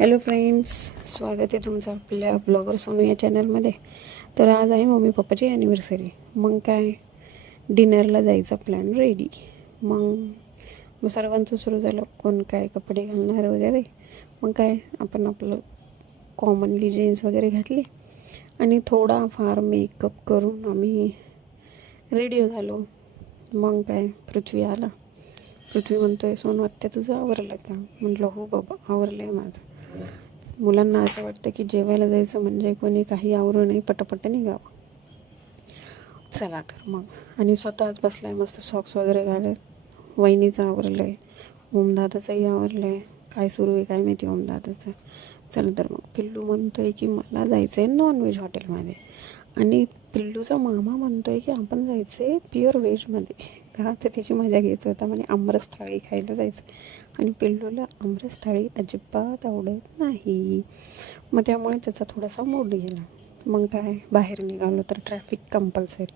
Hello friends, स्वागत आहे तुमचं आपल्या ब्लॉगर सोनू या चॅनलमध्ये. तर आज आहे मम्मी पप्पाची ॲनिव्हर्सरी. मग काय डिनरला जायचा प्लॅन रेडी. मग सर्वांचं सुरू झालं, कोण काय कपडे घालणार वगैरे. मग काय आपण आपलं कॉमनली जीन्स वगैरे घातली आणि थोडा फार मेकअप करून आम्ही रेडी झालो. मग काय पृथ्वी आला. पृथ्वी म्हणतोय, सोनू आत्या तुझं आवरलं का? म्हटलं हो बाबा, आवरलं आहे माझं. मुलांना असं वाटतं की जेवायला जायचं म्हणजे कोणी काही आवरू नाही, पटापट निघावं. चला तर मग. आणि स्वतःच बसलाय मस्त सॉक्स वगैरे घालत. वहिनीचं आवरलं आहे, ओमदादाचंही आवरलं आहे. काय सुरू आहे काय माहिती ओमदादाचं. चला तर मग. पिल्लू म्हणतो आहे की मला जायचं आहे नॉनव्हेज हॉटेलमध्ये, आणि पिल्लूचा मामा म्हणतो आहे की आपण जायचं आहे प्युअर व्हेजमध्ये. का तर त्याची मजा घेत होता म्हणे आमरस थाळी खायला जायचं. आणि पिल्लूला आमरस थाळी अजिबात आवडत नाही. मग त्यामुळे त्याचा थोडासा मूड गेला. मग काय बाहेर निघालो तर ट्रॅफिक कंपल्सरी.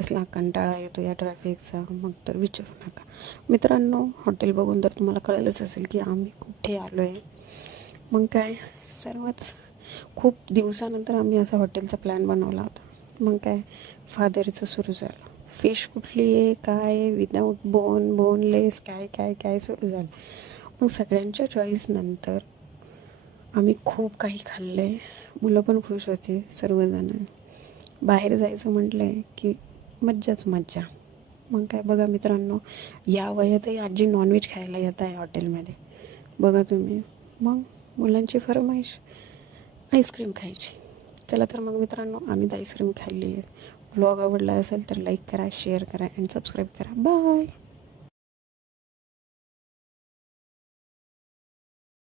असला कंटाळा येतो या ट्रॅफिकचा, मग तर विचारू नका. मित्रांनो, हॉटेल बघून तर तुम्हाला कळलंच असेल की आम्ही कुठे आलो आहे. मग काय सर्वच खूप दिवसानंतर आम्ही असा हॉटेलचा प्लॅन बनवला होता. मग काय फादरचं सुरू झालं, फिश कुठली आहे काय, विदाऊट बोनलेस काय काय काय सुरू झालं. मग सगळ्यांच्या चॉईसनंतर आम्ही खूप काही खाल्लं आहे. मुलं पण खुश होते सर्वजणं. बाहेर जायचं म्हटलं आहे की मज्जाच मज्जा. मग काय बघा मित्रांनो, या वयातही आजी नॉनव्हेज खायला येत आहे हॉटेलमध्ये, बघा तुम्ही. मग मुलांची फरमाईश आईस्क्रीम खायची. चला तर मग मित्रांनो, आम्ही तर आईस्क्रीम खाल्ली आहे. व्लॉग आवडला असेल तर लाईक करा, शेअर करा अँड सबस्क्राईब करा. बाय.